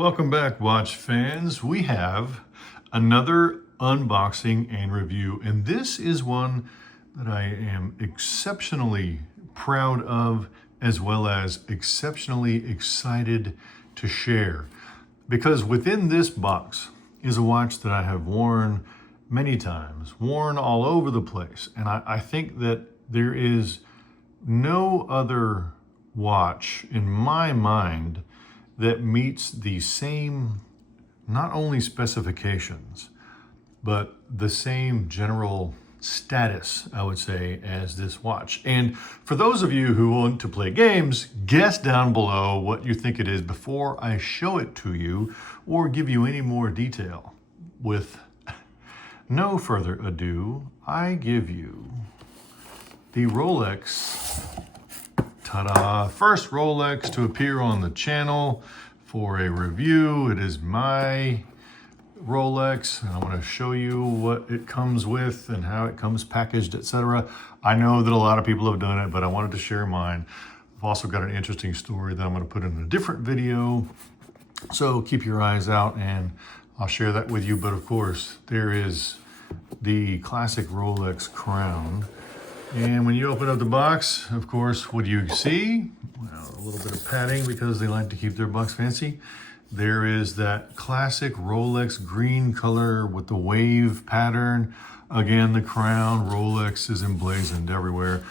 Welcome back, watch fans. We have another unboxing and review, and this is one that I am exceptionally proud of, as well as exceptionally excited to share. Because within this box is a watch that I have worn many times, worn all over the place. And I think that there is no other watch in my mind that meets the same, not only specifications, but the same general status, I would say, as this watch. And for those of you who want to play games, guess down below what you think it is before I show it to you or give you any more detail. With no further ado, I give you the Rolex, ta-da, first Rolex to appear on the channel for a review. It is my Rolex, and I want to show you what it comes with and how it comes packaged, etc. I know that a lot of people have done it, but I wanted to share mine. I've also got an interesting story that I'm going to put in a different video, so keep your eyes out and I'll share that with you. But of course, there is the classic Rolex crown. And when you open up the box, of course, what do you see? Well, a little bit of padding because they like to keep their bucks fancy. There is that classic Rolex green color with the wave pattern. Again, the crown, Rolex is emblazoned everywhere.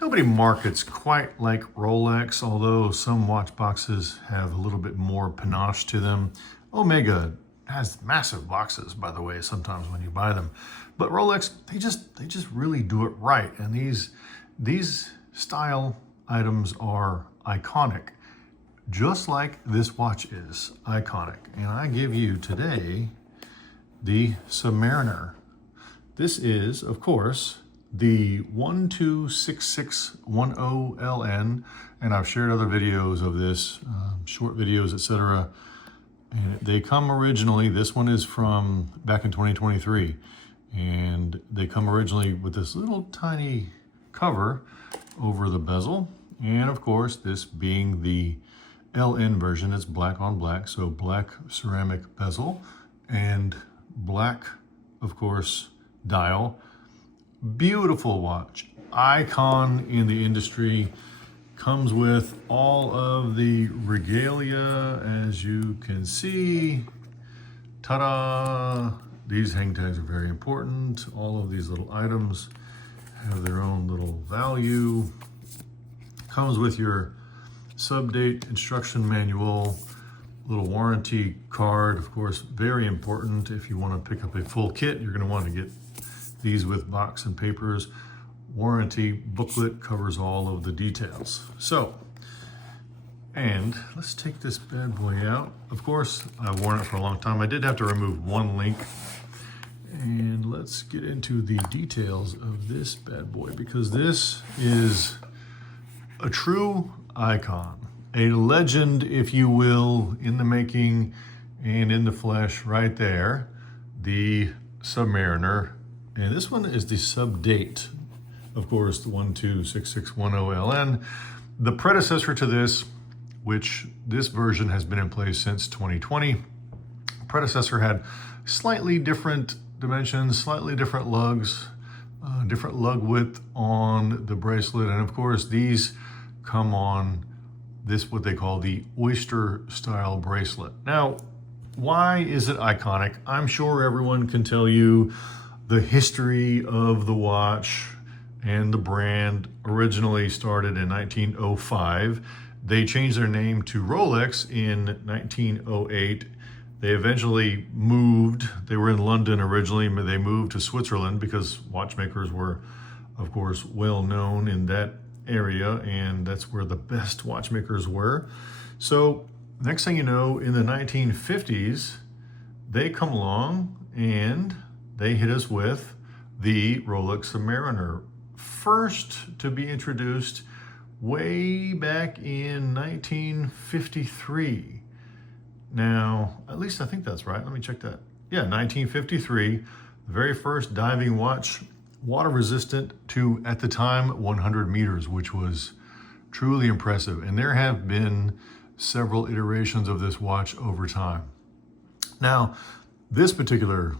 Nobody markets quite like Rolex, although some watch boxes have a little bit more panache to them. Omega has massive boxes, by the way, sometimes when you buy them. But Rolex, they just really do it right. And these style items are iconic, just like this watch is iconic. And I give you today the Submariner. This is, of course, the 126610LN, and I've shared other videos of this, short videos, etc. And they come originally, this one is from back in 2023, and they come originally with this little tiny cover over the bezel. And of course, this being the LN version, it's black on black, so black ceramic bezel and black, of course, dial. Beautiful watch, icon in the industry. Comes with all of the regalia, as you can see. Ta-da! These hang tags are very important. All of these little items have their own little value. Comes with your sub-date instruction manual, little warranty card, of course, very important. If you want to pick up a full kit, you're going to want to get these with box and papers. Warranty booklet covers all of the details. So, and let's take this bad boy out. Of course, I've worn it for a long time. I did have to remove one link. And let's get into the details of this bad boy, because this is a true icon, a legend, if you will, in the making and in the flesh right there, the Submariner. And this one is the sub-date. Of course, the 126610LN. The predecessor to this, which this version has been in place since 2020. Predecessor had slightly different dimensions, slightly different lugs, different lug width on the bracelet. And of course, these come on this, what they call the oyster style bracelet. Now, why is it iconic? I'm sure everyone can tell you the history of the watch. And the brand originally started in 1905. They changed their name to Rolex in 1908. They eventually moved. They were in London originally, but they moved to Switzerland because watchmakers were, of course, well known in that area, and that's where the best watchmakers were. So next thing you know, in the 1950s, they come along and they hit us with the Rolex Submariner. First to be introduced way back in 1953. Now, at least I think that's right. Let me check that. Yeah, 1953, the very first diving watch, water resistant to, at the time, 100 meters, which was truly impressive. And there have been several iterations of this watch over time. Now, this particular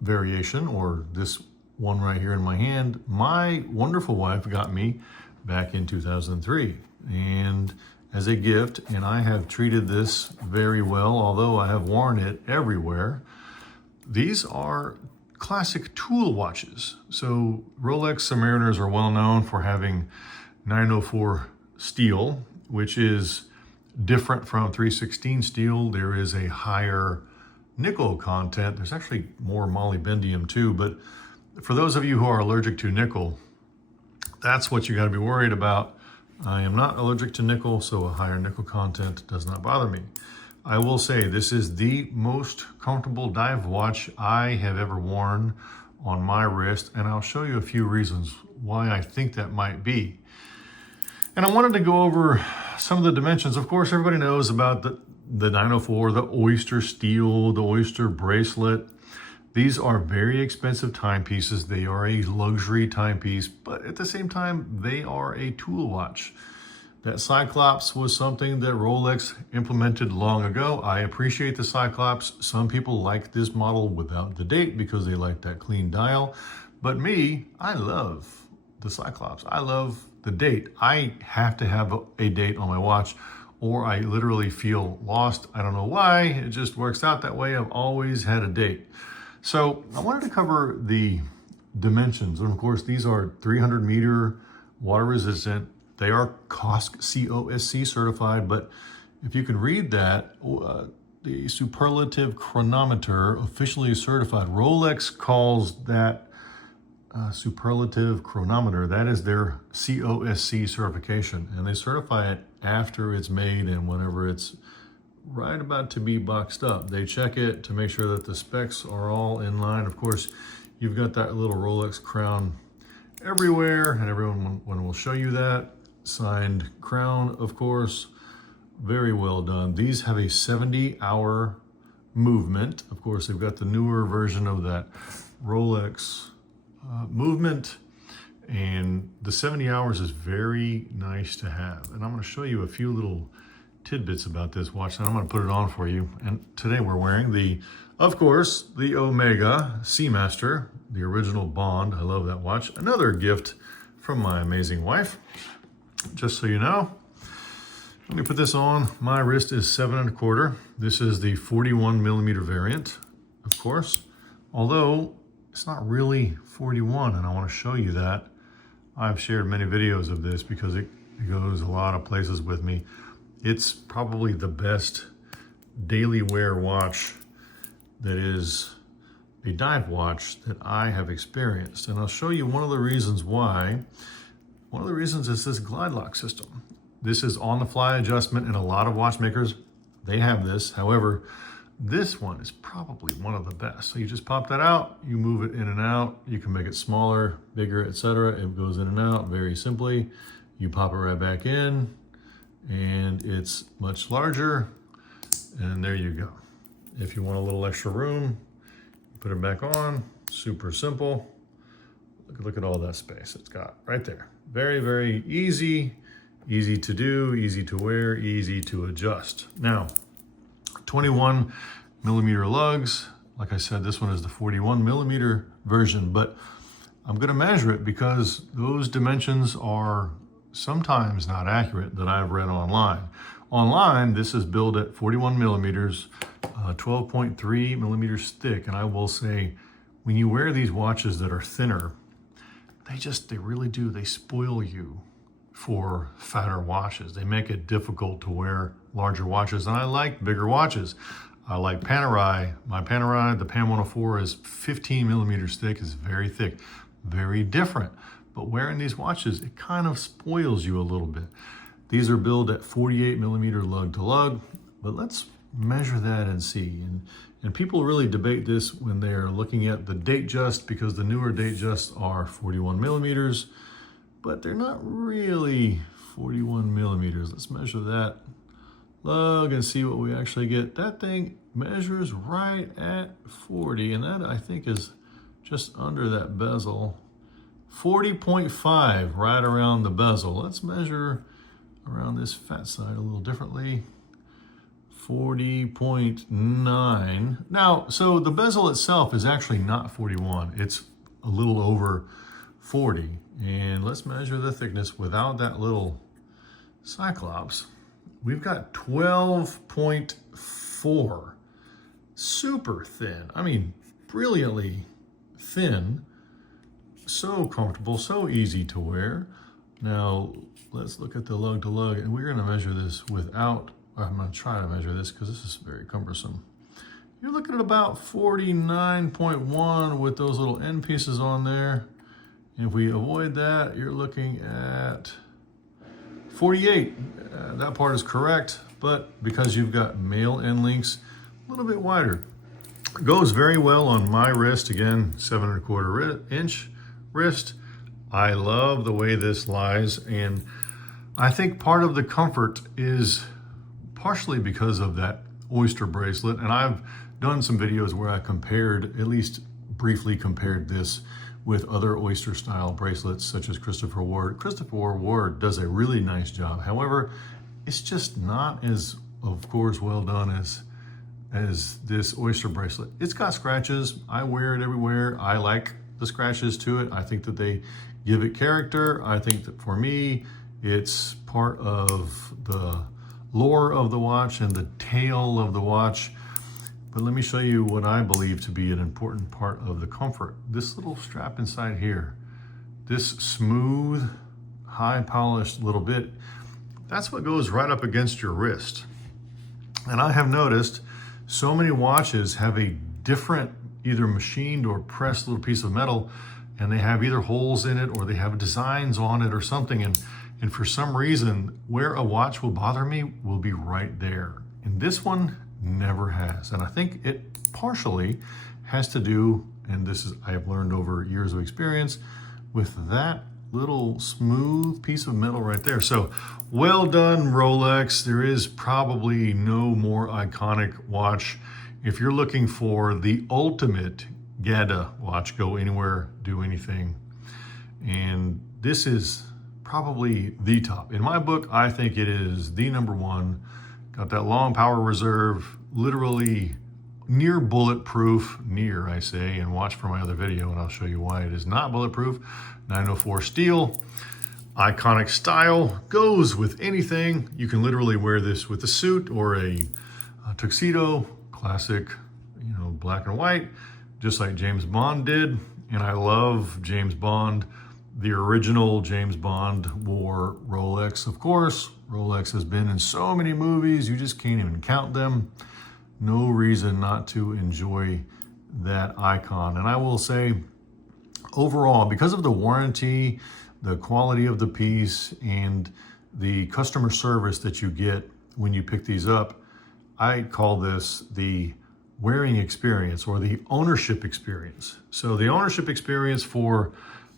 variation, or this one right here in my hand, my wonderful wife got me back in 2003 and as a gift, and I have treated this very well, although I have worn it everywhere. These are classic tool watches. So Rolex Submariners are well known for having 904 steel, which is different from 316 steel. There is a higher nickel content. There's actually more molybdenum too, but for those of you who are allergic to nickel, that's what you got to be worried about. I am not allergic to nickel, so a higher nickel content does not bother me. I will say this is the most comfortable dive watch I have ever worn on my wrist, and I'll show you a few reasons why I think that might be. And I wanted to go over some of the dimensions. Of course, everybody knows about the 904, the oyster steel, the oyster bracelet. These are very expensive timepieces. They are a luxury timepiece, but at the same time, they are a tool watch. That Cyclops was something that Rolex implemented long ago. I appreciate the Cyclops. Some people like this model without the date because they like that clean dial. But me, I love the Cyclops. I love the date. I have to have a date on my watch or I literally feel lost. I don't know why. It just works out that way. I've always had a date. So I wanted to cover the dimensions. And of course, these are 300 meter water resistant. They are COSC certified, but if you can read that, the superlative chronometer officially certified. Rolex calls that superlative chronometer. That is their COSC certification, and they certify it after it's made and whenever it's right about to be boxed up. They check it to make sure that the specs are all in line. Of course, you've got that little Rolex crown everywhere, and everyone will show you that. Signed crown, of course, very well done. These have a 70-hour movement. Of course, they've got the newer version of that Rolex movement, and the 70 hours is very nice to have. And I'm going to show you a few little tidbits about this watch, and I'm going to put it on for you. And today we're wearing of course, the Omega Seamaster, the original Bond. I love that watch. Another gift from my amazing wife. Just so you know, let me put this on. My wrist is 7 1/4. This is the 41 millimeter variant, of course, although it's not really 41, and I want to show you that. I've shared many videos of this because it goes a lot of places with me. It's probably the best daily wear watch that is a dive watch that I have experienced, and I'll show you one of the reasons why. One of the reasons is this glide lock system. This is on-the-fly adjustment, and a lot of watchmakers, they have this. However, this one is probably one of the best. So you just pop that out, you move it in and out. You can make it smaller, bigger, etc. It goes in and out very simply. You pop it right back in, and it's much larger, and there you go. If you want a little extra room, put it back on, super simple. Look at all that space it's got right there. Very, very easy to do, easy to wear, easy to adjust. Now, 21 millimeter lugs. Like I said, this one is the 41 millimeter version, but I'm gonna measure it because those dimensions are sometimes not accurate that I've read online. Online, this is billed at 41 millimeters, 12.3 millimeters thick, and I will say, when you wear these watches that are thinner, they really do, they spoil you for fatter watches. They make it difficult to wear larger watches, and I like bigger watches. I like Panerai. My Panerai, the PAN 104, is 15 millimeters thick, is very thick, very different. But wearing these watches, it kind of spoils you a little bit. These are billed at 48 millimeter lug to lug, but let's measure that and see. And people really debate this when they're looking at the date just, because the newer date just are 41 millimeters, but they're not really 41 millimeters. Let's measure that lug and see what we actually get. That thing measures right at 40, and that I think is just under that bezel. 40.5 right around the bezel. Let's measure around this fat side a little differently. 40.9. Now, so the bezel itself is actually not 41. It's a little over 40. And let's measure the thickness without that little cyclops. We've got 12.4. Super thin. I mean, brilliantly thin. So comfortable, so easy to wear. Now, let's look at the lug to lug, and we're gonna measure this without, I'm gonna try to measure this because this is very cumbersome. You're looking at about 49.1 with those little end pieces on there. And if we avoid that, you're looking at 48. That part is correct, but because you've got male end links, a little bit wider. Goes very well on my wrist, again, 7 1/4 inch wrist. I love the way this lies, and I think part of the comfort is partially because of that oyster bracelet. And I've done some videos where I compared, at least briefly compared this with other oyster style bracelets such as Christopher Ward. Christopher Ward does a really nice job. However, it's just not as, of course, well done as this oyster bracelet. It's got scratches. I wear it everywhere. I like the scratches to it. I think that they give it character. I think that for me, it's part of the lore of the watch and the tale of the watch. But let me show you what I believe to be an important part of the comfort. This little strap inside here, this smooth, high polished little bit, that's what goes right up against your wrist. And I have noticed so many watches have a different, either machined or pressed little piece of metal, and they have either holes in it or they have designs on it or something. And for some reason, where a watch will bother me will be right there. And this one never has. And I think it partially has to do, and this is, I have learned over years of experience, with that little smooth piece of metal right there. So well done, Rolex. There is probably no more iconic watch. If you're looking for the ultimate Gada watch, go anywhere, do anything. And this is probably the top. In my book, I think it is the #1. Got that long power reserve, literally near bulletproof, near I say, and watch for my other video and I'll show you why it is not bulletproof. 904 steel, iconic style, goes with anything. You can literally wear this with a suit or a tuxedo, classic, you know, black and white, just like James Bond did. And I love James Bond. The original James Bond wore Rolex, of course. Rolex has been in so many movies, you just can't even count them. No reason not to enjoy that icon. And I will say, overall, because of the warranty, the quality of the piece, and the customer service that you get when you pick these up, I call this the wearing experience or the ownership experience. So the ownership experience for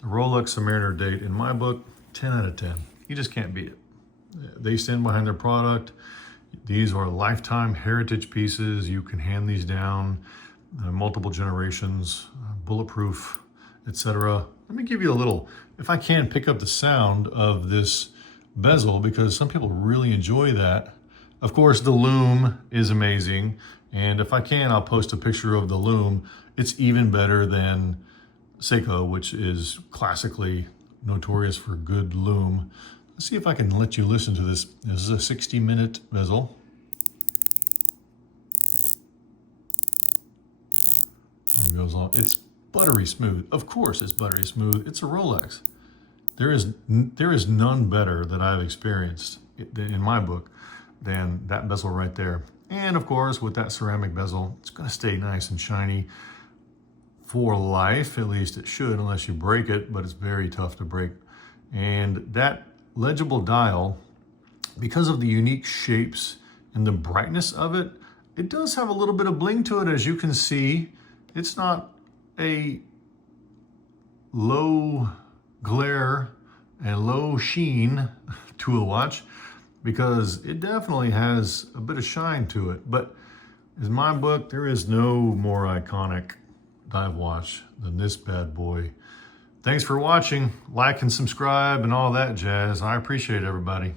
the Rolex Submariner Date, in my book, 10 out of 10. You just can't beat it. They stand behind their product. These are lifetime heritage pieces. You can hand these down multiple generations, bulletproof, etc. Let me give you a little, if I can, pick up the sound of this bezel because some people really enjoy that. Of course, the loom is amazing. And if I can, I'll post a picture of the loom. It's even better than Seiko, which is classically notorious for good loom. Let's see if I can let you listen to this. This is a 60-minute bezel. It goes on. It's buttery smooth. Of course it's buttery smooth. It's a Rolex. There is none better that I've experienced in my book than that bezel right there. And of course, with that ceramic bezel, it's gonna stay nice and shiny for life. At least it should, unless you break it, but it's very tough to break. And that legible dial, because of the unique shapes and the brightness of it, it does have a little bit of bling to it, as you can see. It's not a low glare and low sheen to a watch, because it definitely has a bit of shine to it. But in my book, there is no more iconic dive watch than this bad boy. Thanks for watching. Like and subscribe and all that jazz. I appreciate everybody.